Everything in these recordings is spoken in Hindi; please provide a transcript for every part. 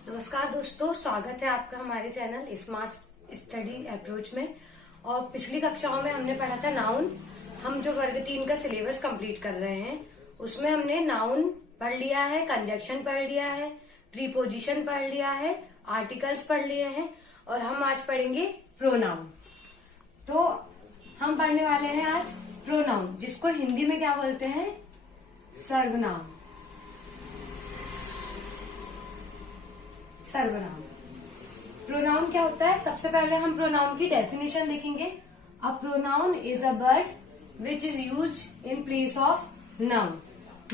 नमस्कार दोस्तों, स्वागत है आपका हमारे चैनल स्मार्ट स्टडी अप्रोच में। और पिछली कक्षाओं में हमने पढ़ा था नाउन। हम जो वर्ग 3 का सिलेबस कंप्लीट कर रहे हैं उसमें हमने नाउन पढ़ लिया है, कंजक्शन पढ़ लिया है, प्रीपोजिशन पढ़ लिया है, आर्टिकल्स पढ़ लिए हैं और हम आज पढ़ेंगे प्रोनाउन। तो हम पढ़ने वाले हैं आज प्रोनाउन, जिसको हिंदी में क्या बोलते हैं? सर्वनाम। सर्वनाम। प्रोनाउन क्या होता है? सबसे पहले हम प्रोनाउन की डेफिनेशन देखेंगे। A pronoun is a word which is used in place of noun.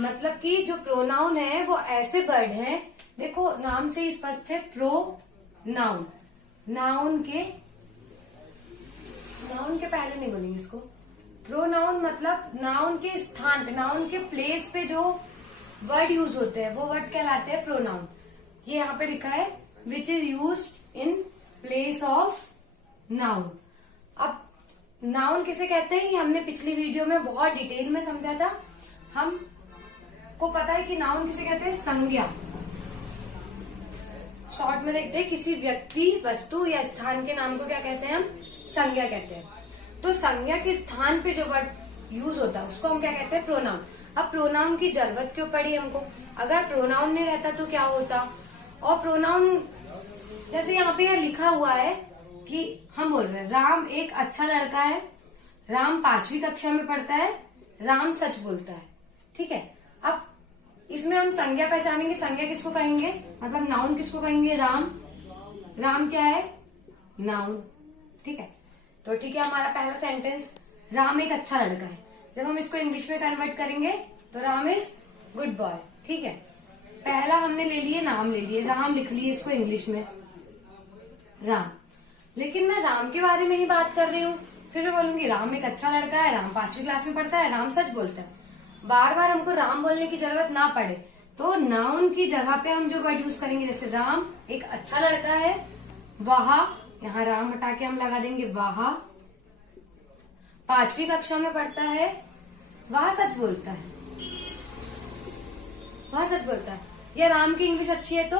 मतलब कि जो प्रोनाउन है वो ऐसे वर्ड है, देखो नाम से ही स्पष्ट है, प्रोनाउन। नाउन के पहले नहीं बोलेंगे इसको। प्रोनाउन मतलब नाउन के स्थान पे, नाउन के प्लेस पे जो वर्ड यूज होते हैं वो वर्ड कहलाते हैं प्रोनाउन। ये यहाँ पे लिखा है which is used in place of noun. अब नाउन किसे कहते हैं ये हमने पिछली वीडियो में बहुत डिटेल में समझा था। हमको पता है कि नाउन किसे कहते हैं? संज्ञा। शॉर्ट में लिखते हैं किसी व्यक्ति, वस्तु या स्थान के नाम को क्या कहते हैं? हम संज्ञा कहते हैं। तो संज्ञा के स्थान पे जो वर्ड यूज होता है उसको हम क्या कहते हैं? प्रोनाउन। अब प्रोनाउन की जरूरत क्यों पड़ी हमको? अगर प्रोनाउन नहीं रहता तो क्या होता? और प्रोनाउन जैसे यहाँ पे लिखा हुआ है कि हम बोल रहे हैं राम एक अच्छा लड़का है, राम 5वीं कक्षा में पढ़ता है, राम सच बोलता है। ठीक है, अब इसमें हम संज्ञा पहचानेंगे। संज्ञा किसको कहेंगे? मतलब नाउन किसको कहेंगे? राम। राम क्या है? नाउन। ठीक है, तो ठीक है, हमारा पहला सेंटेंस राम एक अच्छा लड़का है। जब हम इसको इंग्लिश में कन्वर्ट करेंगे तो राम इज गुड बॉय। ठीक है, पहला हमने ले लिए, नाम ले लिए, राम लिख लिए इसको इंग्लिश में, राम। लेकिन मैं राम के बारे में ही बात कर रही हूँ, फिर मैं बोलूंगी राम एक अच्छा लड़का है, राम 5वीं क्लास में पढ़ता है, राम सच बोलता है। बार बार हमको राम बोलने की जरूरत ना पड़े तो नाउन की जगह पे हम जो वर्ड यूज करेंगे, जैसे राम एक अच्छा लड़का है, वहा, यहाँ राम हटा के हम लगा देंगे वहा, 5वीं कक्षा में पढ़ता है, वह सच बोलता है, वह सच बोलता है। या राम की इंग्लिश अच्छी है तो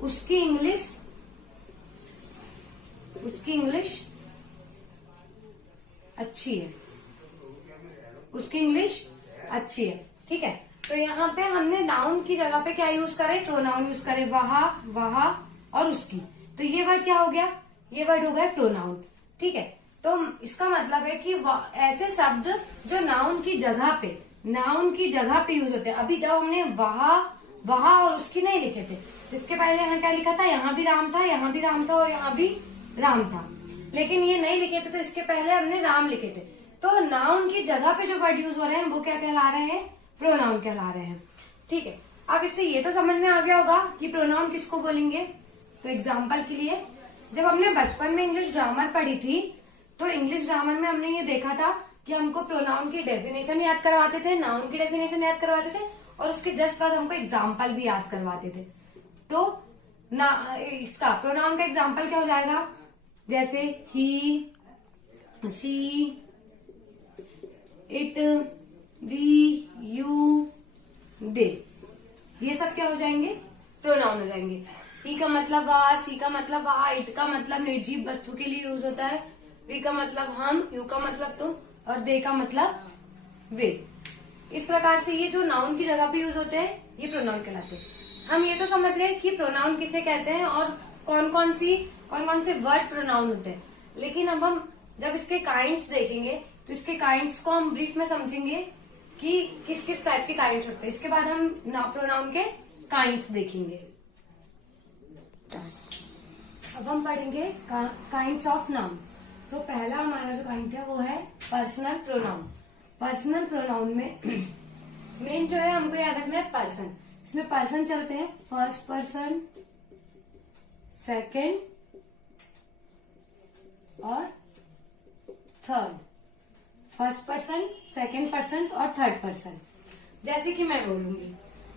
उसकी इंग्लिश अच्छी है, उसकी इंग्लिश अच्छी है। ठीक है, तो यहाँ पे हमने नाउन की जगह पे क्या यूज करे? प्रोनाउन यूज करे, वहा और उसकी। तो ये वर्ड क्या हो गया? ये वर्ड हो गया प्रोनाउन। ठीक है, तो इसका मतलब है कि ऐसे शब्द जो नाउन की जगह पे यूज होते हैं। अभी जब हमने वहा और उसकी नहीं लिखे थे तो इसके पहले यहाँ क्या लिखा था? यहाँ भी राम था, यहाँ भी राम था और यहाँ भी राम था। लेकिन ये नहीं लिखे थे तो इसके पहले हमने राम लिखे थे। तो नाउन की जगह पे जो वर्ड यूज हो रहे हैं वो क्या कहला रहे हैं? प्रोनाउन कहला रहे हैं। ठीक है, अब इससे ये तो समझ में आ गया होगा कि प्रोनाउन किसको बोलेंगे। तो एग्जाम्पल के लिए, जब हमने बचपन में इंग्लिश ग्रामर पढ़ी थी तो इंग्लिश ग्रामर में हमने ये देखा था कि हमको प्रोनाउन की डेफिनेशन याद करवाते थे, नाउन की डेफिनेशन याद करवाते थे और उसके जस्ट बाद हमको एग्जाम्पल भी याद करवाते थे। तो इसका प्रोनाउन का एग्जाम्पल क्या हो जाएगा? जैसे ही, शी, इट, वी, यू, दे, ये सब क्या हो जाएंगे? प्रोनाउन हो जाएंगे। ही का मतलब वह, सी का मतलब वह, इट का मतलब निर्जीव वस्तु के लिए यूज होता है, वी का मतलब हम, यू का मतलब तुम और दे का मतलब वे। इस प्रकार से ये जो नाउन की जगह पे यूज होते हैं ये प्रोनाउन कहलाते हैं। हम ये तो समझ गए कि प्रोनाउन किसे कहते हैं और कौन कौन से वर्ड प्रोनाउन होते हैं। लेकिन अब हम जब इसके काइंड्स देखेंगे तो इसके काइंड्स को हम ब्रीफ में समझेंगे कि किस किस टाइप के काइंड्स होते हैं। इसके बाद हम प्रोनाउन के काइंड्स देखेंगे। अब हम पढ़ेंगे काइंड्स ऑफ नाउन। तो पहला हमारा जो काइंड है वो है पर्सनल प्रोनाउन। पर्सनल प्रोनाउन में मेन जो है हमको याद रखना है पर्सन। इसमें पर्सन चलते हैं, फर्स्ट पर्सन, सेकंड और third. First person, second person और थर्ड पर्सन। जैसे कि मैं बोलूंगी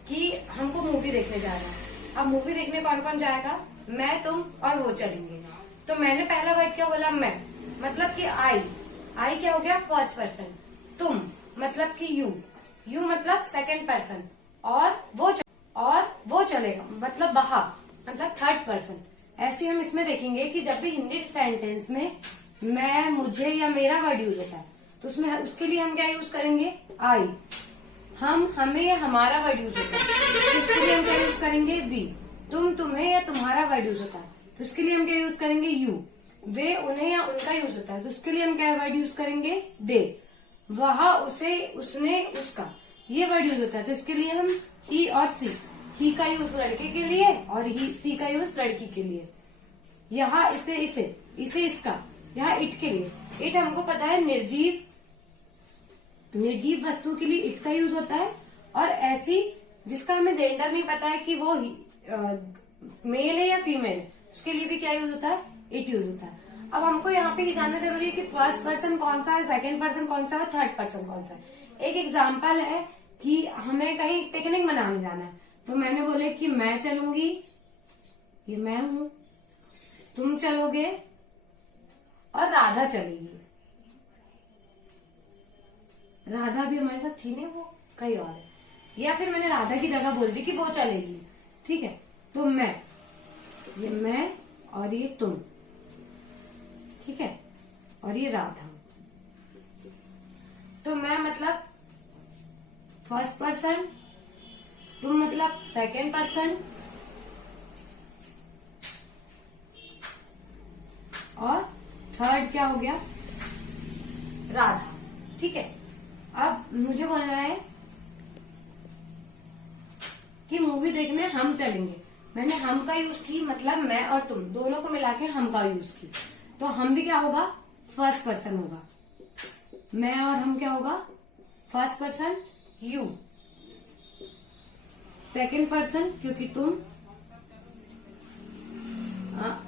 कि हमको मूवी देखने जा रहा है। अब मूवी देखने कौन कौन जाएगा? मैं, तुम और वो चलेंगे। तो मैंने पहला वर्ड क्या बोला? मैं, मतलब कि आई क्या हो गया? First person. तुम मतलब कि यू मतलब सेकंड पर्सन। और वो चलेगा मतलब वहा, मतलब थर्ड पर्सन। ऐसे हम इसमें देखेंगे कि जब भी हिंदी सेंटेंस में मैं, मुझे या मेरा वर्ड यूज होता है तो उसमें उसके लिए हम क्या यूज करेंगे, आई। हम, हमें या हमारा वर्ड यूज होता है तो इसके लिए हम क्या यूज करेंगे, वी। तुम, तुम्हें या तुम्हारा वर्ड यूज होता है तो इसके लिए हम क्या यूज करेंगे, यू। वे, उन्हें या उनका यूज होता है तो उसके लिए हम क्या वर्ड यूज करेंगे, दे। वह, उसे, उसने, उसका, ये वर्ड यूज होता है तो इसके लिए हम ही और सी। ही का यूज लड़के के लिए और ही, सी का यूज लड़की के लिए। यहाँ इसे, इसे, इसे इसका, यहाँ इट के लिए। इट हमको पता है निर्जीव, निर्जीव वस्तु के लिए इट का यूज होता है। और ऐसी जिसका हमें जेंडर नहीं पता है कि वो मेल है या फीमेल है, उसके लिए भी क्या यूज होता है, इट यूज होता है। अब हमको यहाँ पे ये जानना जरूरी है कि फर्स्ट पर्सन कौन सा है, सेकंड पर्सन कौन सा है, थर्ड पर्सन कौन सा है। एक एग्जाम्पल है कि हमें कहीं पिकनिक मनाने जाना है तो मैंने बोले कि मैं चलूंगी, ये मैं हूं, तुम चलोगे और राधा चलेगी। राधा भी हमारे साथ थी नहीं, वो कहीं और है। या फिर मैंने राधा की जगह बोल दी कि वो चलेगी, ठीक है। तो मैं, ये मैं और ये तुम, ठीक है, और ये राधा। तो मैं मतलब फर्स्ट पर्सन, तुम मतलब सेकंड पर्सन, और थर्ड क्या हो गया, राधा, ठीक है। अब मुझे बोलना है कि मूवी देखने हम चलेंगे। मैंने हम का यूज की, मतलब मैं और तुम दोनों को मिला के हम का यूज की, तो हम भी क्या होगा, फर्स्ट पर्सन होगा। मैं और हम क्या होगा, first person you, second person क्योंकि तुम।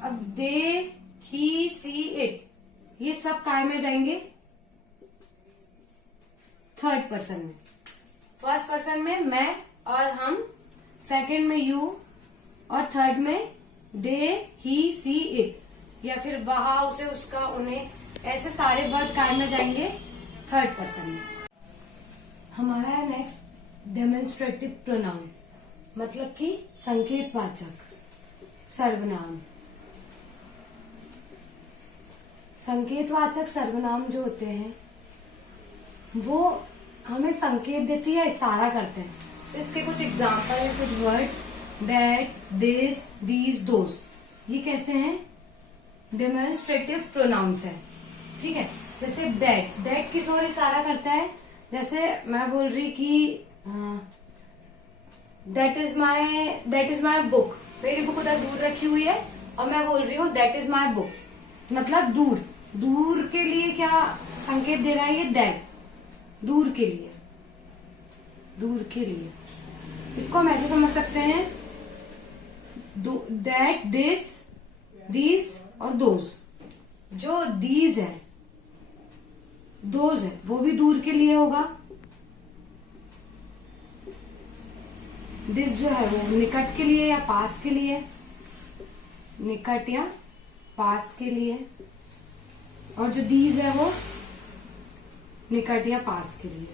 अब दे, ही, सी, इट, ये सब काय में जाएंगे, थर्ड पर्सन में। फर्स्ट पर्सन में मैं और हम, सेकंड में यू, और थर्ड में दे, ही, सी, इट, या फिर वह, उसे, उसका, उन्हें, ऐसे सारे वर्ड काय में जाएंगे, थर्ड पर्सन में। हमारा है नेक्स्ट डेमोन्स्ट्रेटिव प्रोनाउन, मतलब कि संकेतवाचक सर्वनाम। संकेतवाचक सर्वनाम जो होते हैं वो हमें संकेत देती है, इशारा करते हैं। इसके कुछ एग्जाम्पल है, कुछ words, that, this, these, those, ये कैसे हैं, डेमोन्स्ट्रेटिव प्रोनाउंस है, ठीक है। जैसे दैट, दैट किस ओर इशारा करता है, जैसे मैं बोल रही कि दैट इज माई बुक, मेरी बुक उधर दूर रखी हुई है और मैं बोल रही हूँ दैट इज माई बुक, मतलब दूर। दूर के लिए क्या संकेत दे रहा है ये दैट, दूर के लिए, दूर के लिए। इसको हम ऐसे समझ सकते हैं, दैट, दिस, दीज और दोज। जो दीज है, दोज है, वो भी दूर के लिए होगा। दिस जो है वो निकट के लिए या पास के लिए, निकट या पास के लिए। और जो दीज है वो निकट या पास के लिए।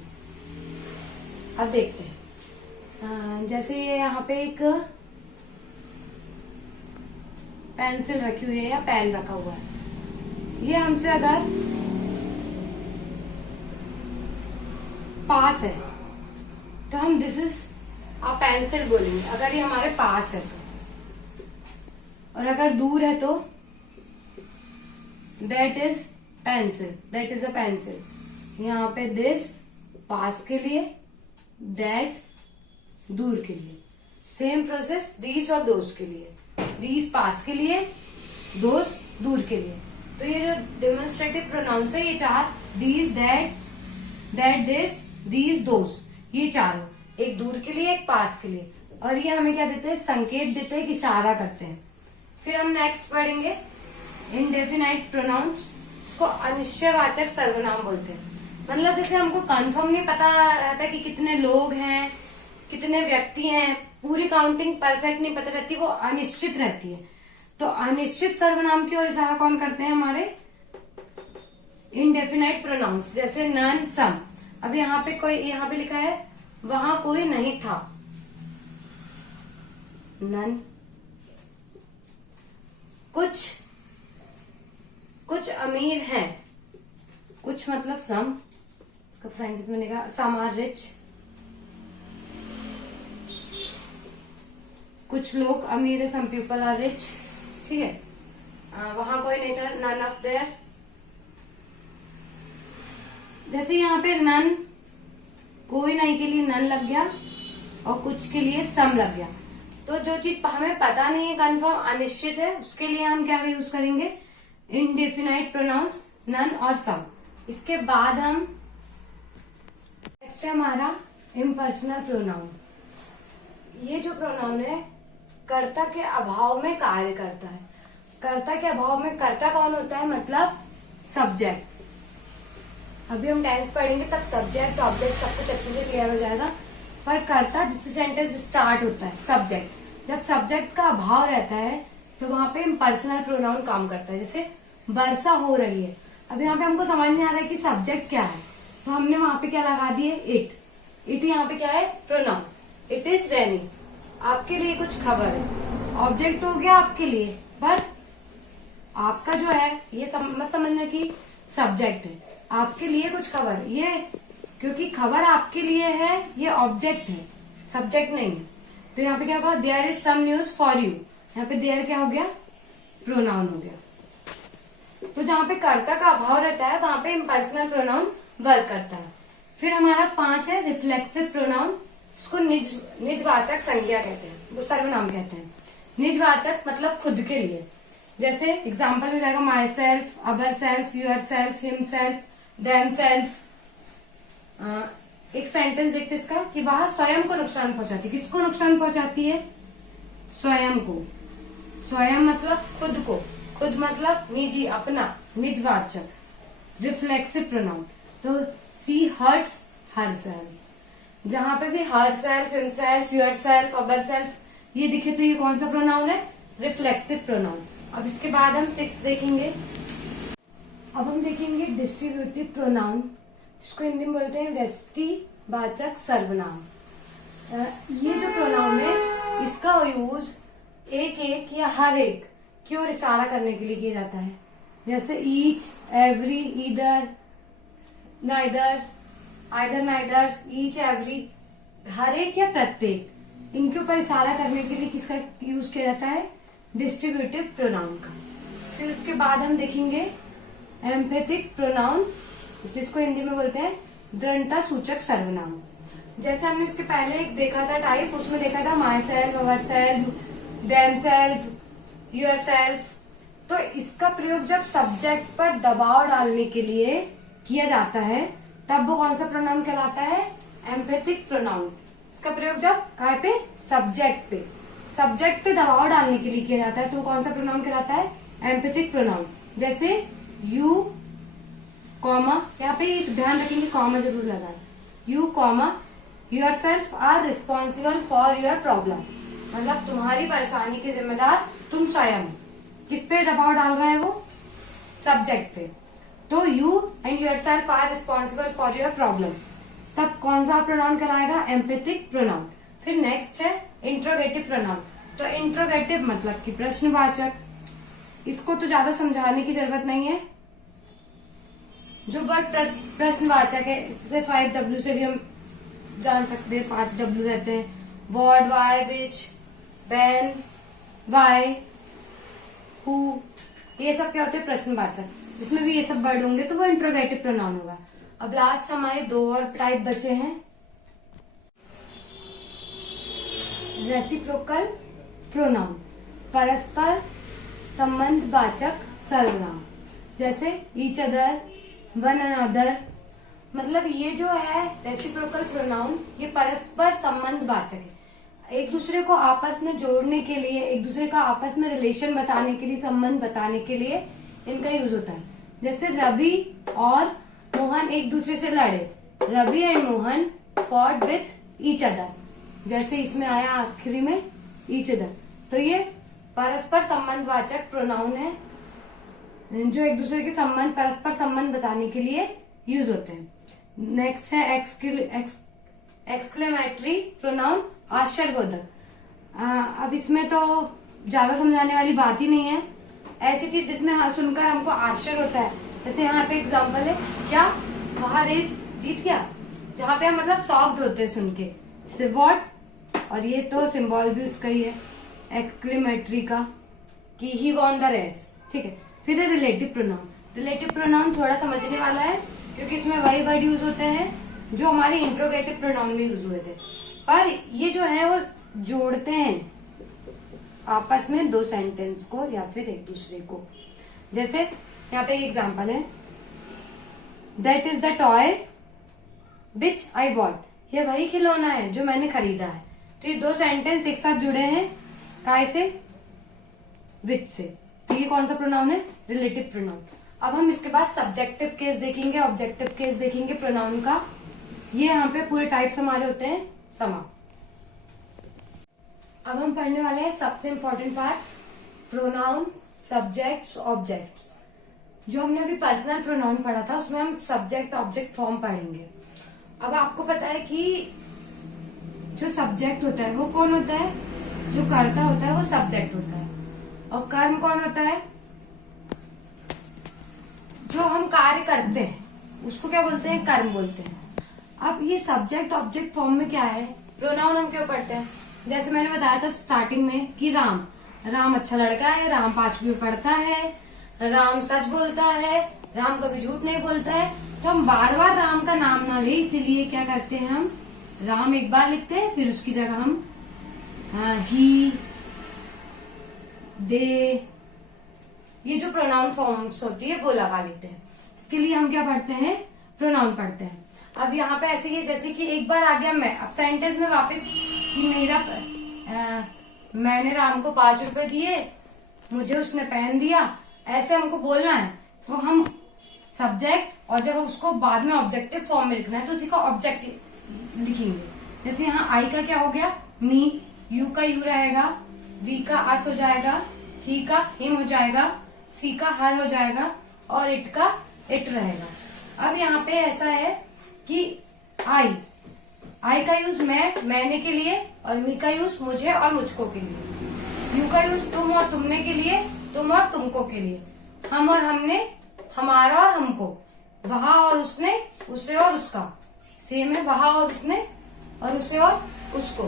अब देखते हैं, जैसे यहाँ पे एक पेंसिल रखी हुई है या पेन रखा हुआ है, ये हमसे अगर पास है तो हम दिस इज अ पेंसिल बोलेंगे, अगर ये हमारे पास है तो। और अगर दूर है तो that is pencil, that is a pencil. यहाँ पे दिस पास के लिए, दैट दूर के लिए। सेम प्रोसेस दीज और दोस्त के लिए, दीज पास के लिए, दोस्त दूर के लिए। तो ये जो डेमोन्स्ट्रेटिव प्रोनाउंस है, ये चार, these, that, that, this, these, दोस्त, ये चारों, एक दूर के लिए, एक पास के लिए। और ये हमें क्या देते हैं, संकेत देते हैं, इशारा करते हैं। फिर हम नेक्स्ट पढ़ेंगे इनडेफिनाइट प्रोनाउंस, इसको अनिश्चयवाचक सर्वनाम बोलते हैं। मतलब जैसे हमको कंफर्म नहीं पता रहता कि कितने लोग हैं, कितने व्यक्ति हैं, पूरी काउंटिंग परफेक्ट नहीं पता रहती, वो अनिश्चित रहती है। तो अनिश्चित सर्वनाम की ओर इशारा कौन करते हैं, हमारे इनडेफिनाइट प्रोनाउंस, जैसे नन, सम। अब यहाँ पे कोई, यहाँ पे लिखा है वहां कोई नहीं था, नन, कुछ कुछ अमीर हैं, कुछ मतलब सम, इसका सेंटेंस बनेगा सम आर रिच। कुछ लोग अमीर है, सम पीपल आर रिच, ठीक है। वहां कोई नहीं था, नन ऑफ देयर। जैसे यहाँ पे नन, कोई नहीं के लिए नन लग गया और कुछ के लिए सम लग गया। तो जो चीज हमें पता नहीं है, कंफर्म अनिश्चित है, उसके लिए हम क्या यूज करेंगे, इनडेफिनाइट प्रोनाउंस नन और सम। इसके बाद हम नेक्स्ट है हमारा इम्पर्सनल प्रोनाउन। ये जो प्रोनाउन है कर्ता के अभाव में कार्य करता है। कर्ता के अभाव में कर्ता कौन होता है, मतलब सब्जेक्ट। अभी हम टेंस पढ़ेंगे तब सब्जेक्ट ऑब्जेक्ट सब कुछ अच्छे से क्लियर हो जाएगा। पर कर्ता जिससे सेंटेंस स्टार्ट होता है, सब्जेक्ट, जब सब्जेक्ट का अभाव रहता है तो वहां पे इम्पर्सनल प्रोनाउन काम करता है। जैसे वर्षा हो रही है, अब यहाँ पे हमको समझ नहीं आ रहा है कि सब्जेक्ट क्या है, तो हमने वहां पे क्या लगा दिए, इट। इट यहाँ पे क्या है, प्रोनाउन। इट इज रेनिंग, आपके लिए कुछ खबर है। ऑब्जेक्ट हो गया आपके लिए, पर आपका जो है ये मत समझना कि सब्जेक्ट है, आपके लिए कुछ खबर, ये क्योंकि खबर आपके लिए है, ये ऑब्जेक्ट है, सब्जेक्ट नहीं है। तो यहाँ पे क्या होगा, there is some news for you. यहाँ पे देयर क्या हो गया, प्रोनाउन हो गया। तो जहाँ पे कर्ता का अभाव रहता है वहां पे इम्पर्सनल प्रोनाउन वर्क करता है। फिर हमारा 5 है रिफ्लेक्सिव प्रोनाउन, इसको निजवाचक संज्ञा कहते हैं, वो सर्वनाम कहते हैं। निजवाचक मतलब खुद के लिए। जैसे एग्जाम्पल हो जाएगा myself, ourself, yourself, himself, themself. एक सेंटेंस देखते इसका कि वह स्वयं को नुकसान पहुंचाती है। किसको नुकसान पहुंचाती है, स्वयं को। स्वयं मतलब खुद को, खुद मतलब निजी, अपना, निजवाचक, रिफ्लेक्सिव प्रोनाउन। तो सी हर्ट्स हरसेल्फ। जहां पे भी herself, himself, yourself, ourself ये दिखे तो ये कौन सा प्रोनाउन है, रिफ्लेक्सिव प्रोनाउन। अब इसके बाद हम 6 देखेंगे। अब हम देखेंगे डिस्ट्रीब्यूटिव प्रोनाउन, जिसको हिंदी में बोलते हैं व्यष्टिवाचक सर्वनाम। ये जो प्रोनाउन है इसका यूज एक एक या हर एक की ओर इशारा करने के लिए किया जाता है। जैसे each, every, either, neither, either, neither, each, every, हर एक या प्रत्येक, इनके ऊपर इशारा करने के लिए किसका यूज किया जाता है, डिस्ट्रीब्यूटिव प्रोनाउन का। फिर उसके बाद हम देखेंगे एम्फेथिक प्रोनाउन, जिसको हिंदी में बोलते हैं दृढ़ता सूचक सर्वनाम। जैसे हमने इसके पहले एक देखा था टाइप, उसमें देखा था myself, ourself, themself, yourself. तो इसका प्रयोग जब सब्जेक्ट पर दबाव डालने के लिए किया जाता है तब वो कौन सा प्रोनाउन कहलाता है, एम्फेथिक प्रोनाउन। इसका प्रयोग जब कहाँ पे, सब्जेक्ट पे, सब्जेक्ट पे दबाव डालने के लिए किया जाता है तो कौन सा प्रोनाउन कहलाता है, एम्फेथिक प्रोनाउन। जैसे यू कॉमा, यहाँ पे ध्यान रखेंगे कॉमा जरूर लगाए, you comma yourself are responsible for your problem, मतलब तुम्हारी परेशानी के जिम्मेदार तुम स्वयं। किस पे दबाव डाल रहा है वो, सब्जेक्ट पे। तो you and yourself are responsible for your problem, तब कौन सा प्रोनाउन कहलाएगा, एम्फेथिक प्रोनाउन। फिर नेक्स्ट है इंट्रोगेटिव प्रोनाउन। तो इंट्रोगेटिव मतलब कि प्रश्नवाचक, इसको तो ज्यादा समझाने की जरूरत नहीं है। जो वर्ड प्रश्नवाचक है, जैसे 5W से भी हम जान सकते हैं, 5W रहते हैं, what, why, which, when, why, who, ये सब क्या होते हैं, प्रश्नवाचक। इसमें भी ये सब वर्ड होंगे तो वो इंट्रोगेटिव प्रोनाउन होगा। अब लास्ट हमारे 2 और टाइप बचे हैं, रेसिप्रोकल प्रोनाउन, परस्पर संबंधवाचक सर्वनाम। जैसे ईच अदर, वन अनदर, मतलब ये जो है रेसिप्रोकल प्रोनाउन, ये परस्पर संबंधवाचक है। एक दूसरे को आपस में जोड़ने के लिए, एक दूसरे का आपस में रिलेशन बताने के लिए, संबंध बताने के लिए इनका यूज होता है। जैसे रवि और मोहन एक दूसरे से लड़े, Ravi and Mohan fought with each other. जैसे इसमें आया आखिरी में ईच अदर, तो ये परस्पर संबंधवाचक प्रोनाउन है जो एक दूसरे के संबंध, परस्पर संबंध बताने के लिए यूज होते हैं। नेक्स्ट है एक्सक्लेमेटरी प्रोनाउन, आश्चर्यबोधक। अब इसमें तो ज्यादा समझाने वाली बात ही नहीं है, ऐसी चीज जिसमें हाँ सुनकर हमको आश्चर्य होता है, जैसे यहाँ पे एग्जाम्पल है क्या, वहां रेस जीत गया, जहाँ पे हम मतलब सॉफ्ट होते हैं सुन के, जैसे वॉट, और ये तो सिंबल भी उसका ही है एक्सक्लेमेटरी का कि ही वॉन द रेस, ठीक है। फिर है रिलेटिव प्रोनाउन। रिलेटिव प्रोनाउन थोड़ा समझने वाला है क्योंकि इसमें वही वर्ड यूज होते हैं जो हमारे इंट्रोगेटिव प्रोनाउन में यूज हुए थे, पर ये जो है वो जोड़ते हैं आपस में दो सेंटेंस को या फिर एक दूसरे को। जैसे यहाँ पे एग्जांपल है, that is the toy which I bought, ये वही खिलौना है जो मैंने खरीदा है। तो ये दो सेंटेंस एक साथ जुड़े हैं काय से, विच से, तो ये कौन सा प्रोनाउन है, रिलेटिव प्रोनाउन। अब हम इसके बाद सब्जेक्टिव केस देखेंगे, ऑब्जेक्टिव केस देखेंगे प्रोनाउन का। ये यहाँ पे पूरे टाइप्स हमारे होते हैं समाप्त। अब हम पढ़ने वाले हैं सबसे important part, pronoun, subjects, objects. जो हमने अभी पर्सनल प्रोनाउन पढ़ा था उसमें हम सब्जेक्ट ऑब्जेक्ट फॉर्म पढ़ेंगे। अब आपको पता है कि जो सब्जेक्ट होता है वो कौन होता है, जो कर्ता होता है वो सब्जेक्ट होता है, और कर्म कौन होता है, जो हम कार्य करते हैं उसको क्या बोलते हैं, कर्म बोलते हैं। अब ये सब्जेक्ट ऑब्जेक्ट फॉर्म में क्या है, प्रोनाउन हम क्यों पढ़ते हैं, जैसे मैंने बताया था स्टार्टिंग में कि राम अच्छा लड़का है, राम 5वीं में पढ़ता है, राम सच बोलता है, राम कभी झूठ नहीं बोलता है। तो हम बार बार राम का नाम ना ले, इसीलिए क्या करते हैं, हम राम एक बार लिखते हैं, फिर उसकी जगह हम ही, दे, ये जो प्रोनाउन फॉर्म्स होती है वो लगा लेते हैं। इसके लिए हम क्या पढ़ते हैं, प्रोनाउन पढ़ते हैं। अब यहाँ पे ऐसे ही है जैसे कि एक बार आ गया मैं, अब सेंटेंस में वापस कि मैंने राम को 5 रुपए दिए, मुझे उसने पहन दिया, ऐसे हमको बोलना है। तो हम सब्जेक्ट, और जब उसको बाद में ऑब्जेक्टिव फॉर्म में लिखना है तो उसी का ऑब्जेक्ट लिखेंगे। जैसे यहाँ आई का क्या हो गया, मी, यू का यू रहेगा, वी का अस हो जाएगा, ही का हिम हो जाएगा, सी का हर हो जाएगा, और इट का इट रहेगा। अब यहाँ पे ऐसा है कि आई का यूज मैंने के लिए, और मी का यूज मुझे और मुझको के लिए, यू का यूज तुम और तुमने के लिए, तुम और तुमको के लिए, हम और हमने, हमारा और हमको, वहा और उसने, उसे और उसका, सेम है वहा और उसने और उसे और उसको।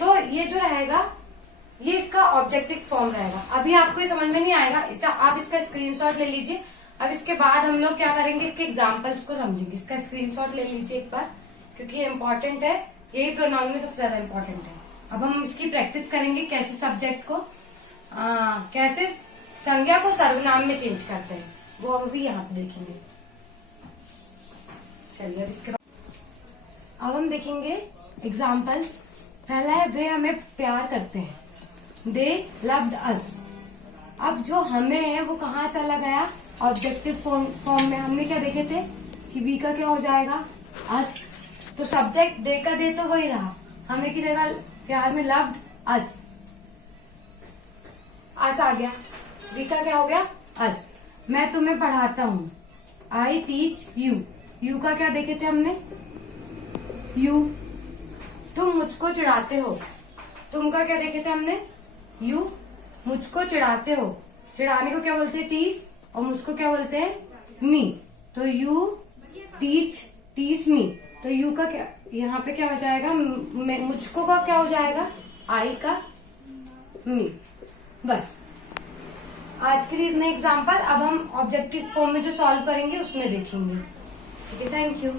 तो ये जो रहेगा ये इसका ऑब्जेक्टिव फॉर्म रहेगा। अभी आपको ये समझ में नहीं आएगा, आप इसका स्क्रीनशॉट ले लीजिए। अब इसके बाद हम लोग क्या करेंगे, इसके एग्जांपल्स को समझेंगे। इसका स्क्रीनशॉट ले लीजिए एक बार, क्योंकि ये इंपॉर्टेंट है, यही प्रोनाउन में सबसे ज्यादा इंपॉर्टेंट है। अब हम इसकी प्रैक्टिस करेंगे कैसे सब्जेक्ट को कैसे संज्ञा को सर्वनाम में चेंज करते हैं, वो अभी यहाँ पे देखेंगे। चलिए अब इसके बाद अब हम देखेंगे एग्जाम्पल्स। पहला है, वे हमें प्यार करते हैं, दे लव्ड अस। अब जो हमें है वो कहाँ चला गया, ऑब्जेक्टिव फॉर्म में। हमने क्या देखे थे कि वी का क्या हो जाएगा, अस, तो सब्जेक्ट दे का दे तो वही रहा, हमें की जगह प्यार में लव्ड अस, अस आ गया, वी का क्या हो गया, अस। मैं तुम्हें पढ़ाता हूँ, आई टीच यू, यू का क्या देखे थे हमने, यू। तुम मुझको चिढ़ाते हो, तुम का क्या देखे थे हमने, यू। मुझको चिढ़ाते हो, चिढ़ाने को क्या बोलते हैं, टीस, और मुझको क्या बोलते हैं, मी। तो यू टीच मी, तो यू का क्या यहाँ पे क्या हो जाएगा, मुझको का क्या हो जाएगा, आई का मी। बस आज के लिए इतने एग्जाम्पल। अब हम ऑब्जेक्टिव फॉर्म में जो सॉल्व करेंगे उसमें देखेंगे। ठीक है, थैंक यू।